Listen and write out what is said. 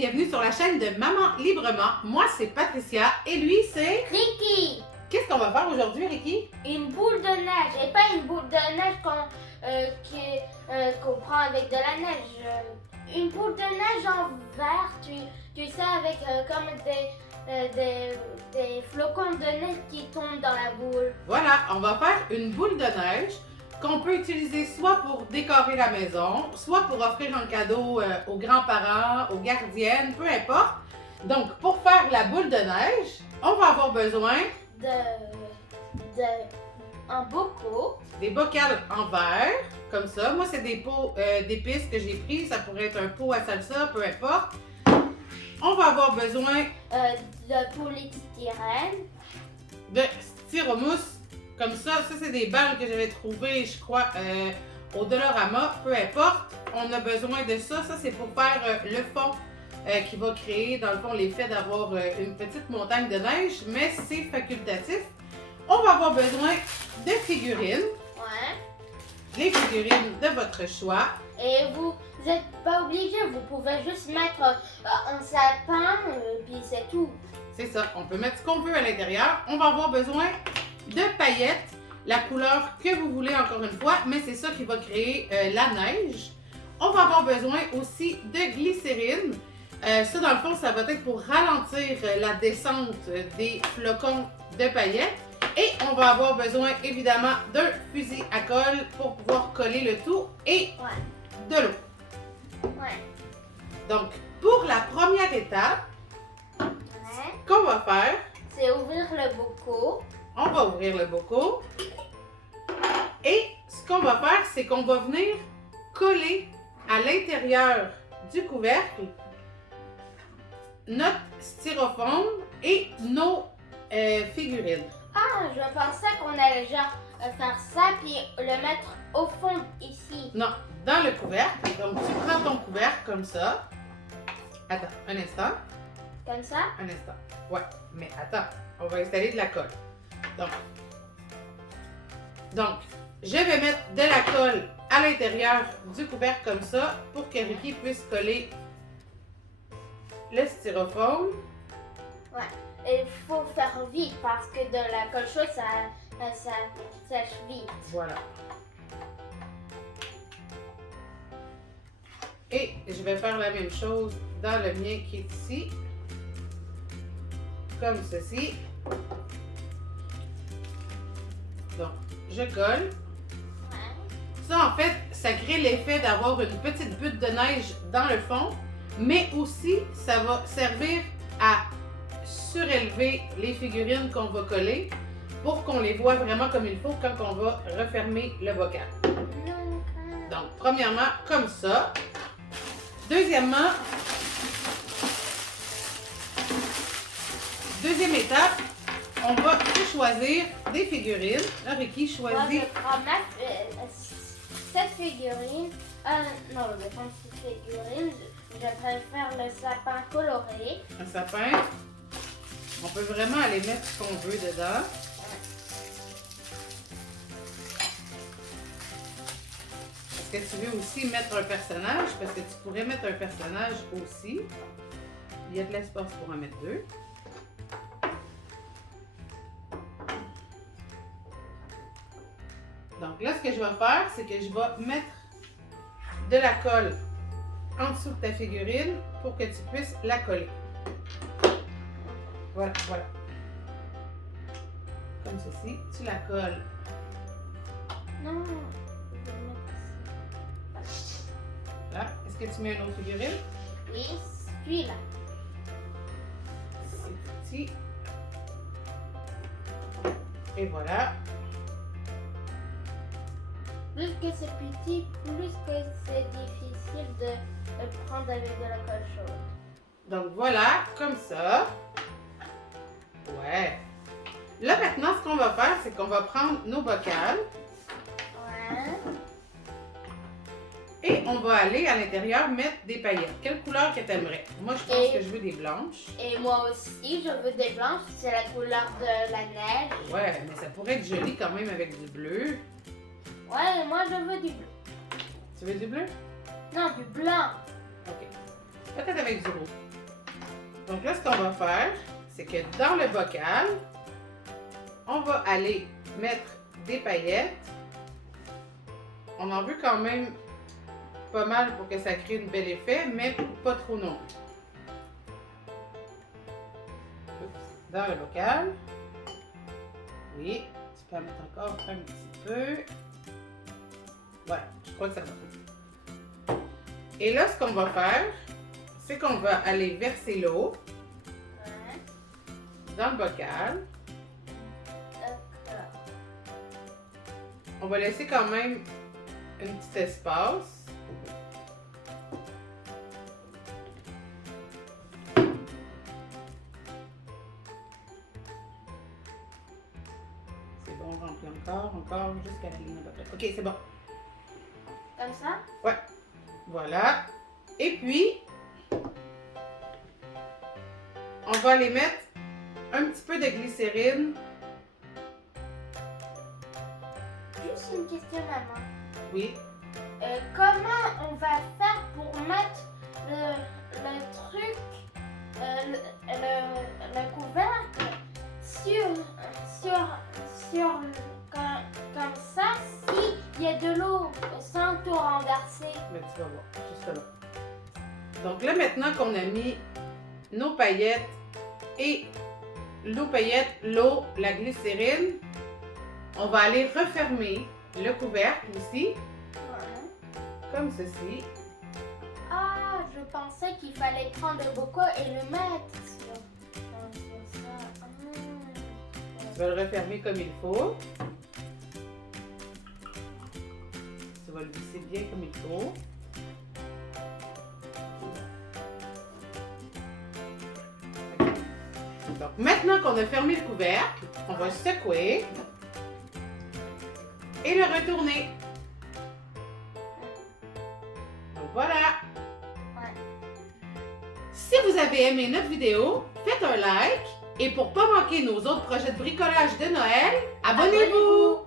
bienvenue sur la chaîne de Maman Librement. Moi, c'est Patricia et lui, c'est... Ricky! Qu'est-ce qu'on va faire aujourd'hui, Ricky? Une boule de neige, et pas une boule de neige qu'on prend avec de la neige. Une boule de neige en verre, tu sais, avec comme des flocons de neige qui tombent dans la boule. Voilà, on va faire une boule de neige qu'on peut utiliser soit pour décorer la maison, soit pour offrir un cadeau aux grands-parents, aux gardiennes, peu importe. Donc, pour faire la boule de neige, on va avoir besoin Un bocaux. des bocals en verre, comme ça. Moi, c'est des pots d'épices que j'ai pris. Ça pourrait être un pot à salsa, peu importe. On va avoir besoin De polystyrène. de styromousse, comme ça. Ça, c'est des balles que j'avais trouvées, je crois, au Dollarama, peu importe. On a besoin de ça. Ça, c'est pour faire le fond qui va créer, dans le fond, l'effet d'avoir une petite montagne de neige, mais c'est facultatif. On va avoir besoin de figurines. Ouais. Les figurines de votre choix. Et vous n'êtes pas obligé, vous pouvez juste mettre un sapin, puis c'est tout. C'est ça, on peut mettre ce qu'on veut à l'intérieur. On va avoir besoin de paillettes, la couleur que vous voulez encore une fois, mais c'est ça qui va créer la neige. On va avoir besoin aussi de glycérine. Ça, dans le fond, ça va être pour ralentir la descente des flocons de paillettes. Et on va avoir besoin évidemment d'un fusil à colle pour pouvoir coller le tout et de l'eau. Ouais. Donc, pour la première étape, Ouais. ce qu'on va faire, C'est ouvrir le bocaux. on va ouvrir le bocaux. Et ce qu'on va faire, c'est qu'on va venir coller à l'intérieur du couvercle notre styrofoam et nos figurines. Ah, je pensais qu'on allait genre faire ça puis le mettre au fond ici. Non, dans le couvercle. Donc, tu prends ton couvercle comme ça. Attends, un instant. Comme ça. Un instant. Ouais, mais attends, on va installer de la colle. Donc, je vais mettre de la colle à l'intérieur du couvercle comme ça pour que Ricky puisse coller le styrofoam. Ouais. Et il faut faire vite parce que de la colle chaude, ça sèche vite. Voilà. Et je vais faire la même chose dans le mien qui est ici. Comme ceci. Donc, je colle. Ouais. Ça, en fait, ça crée l'effet d'avoir une petite butte de neige dans le fond, mais aussi, ça va servir à surélever les figurines qu'on va coller pour qu'on les voit vraiment comme il faut quand on va refermer le bocal. Donc, premièrement, comme ça. Deuxièmement, deuxième étape, on va choisir des figurines. Là, Ricky Moi, choisit. je prends cette figurine. Non, je vais prendre cette figurine. Je préfère le sapin coloré. Un sapin. On peut vraiment aller mettre ce qu'on veut dedans. Est-ce que tu veux aussi mettre un personnage? Parce que tu pourrais mettre un personnage aussi. Il y a de l'espace pour en mettre deux. Donc là, ce que je vais faire, c'est que je vais mettre de la colle en dessous de ta figurine pour que tu puisses la coller. Voilà, voilà. Comme ceci, tu la colles. Non, je vais mettre ici. Là, est-ce que tu mets une autre figurine? Oui, celui-là. C'est petit. Et voilà. Plus que c'est petit, plus que c'est difficile de le prendre avec de la colle chaude. Donc voilà, comme ça. Ouais. Là maintenant, ce qu'on va faire, c'est qu'on va prendre nos bocals Ouais. et on va aller à l'intérieur mettre des paillettes. Quelle couleur que tu aimerais? Moi, je pense que je veux des blanches. Et moi aussi, je veux des blanches. C'est la couleur de la neige. Ouais, mais ça pourrait être joli quand même avec du bleu. Ouais, moi je veux du bleu. Tu veux du bleu? Non, du blanc. Ok. Peut-être avec du rouge. Donc là, ce qu'on va faire, c'est que dans le bocal, on va aller mettre des paillettes. On en veut quand même pas mal pour que ça crée un bel effet, mais pas trop non plus. Oups. Dans le bocal. Oui, tu peux en mettre encore un petit peu. Voilà, je crois que ça va. Et là, ce qu'on va faire, c'est qu'on va aller verser l'eau dans le bocal. On va laisser quand même un petit espace. C'est bon, on remplit encore, jusqu'à la ligne à peu près. Ok, c'est bon. Comme ça? Ouais, voilà. Et puis, on va aller mettre un petit peu de glycérine. Juste une question, maman. Oui. Comment on va faire pour mettre le truc, le couvercle comme ça, s'il y a de l'eau sans tout renverser? Mais tu vas voir, justement. Donc là, maintenant qu'on a mis nos paillettes et l'eau, la glycérine, on va aller refermer le couvercle ici, comme ceci. Ah, je pensais qu'il fallait prendre le bocal et le mettre sur ça. Tu vas le refermer comme il faut. Tu vas le visser bien comme il faut. Donc maintenant qu'on a fermé le couvercle, on va secouer et le retourner. Donc voilà. Ouais. Si vous avez aimé notre vidéo, faites un like et pour ne pas manquer nos autres projets de bricolage de Noël, abonnez-vous!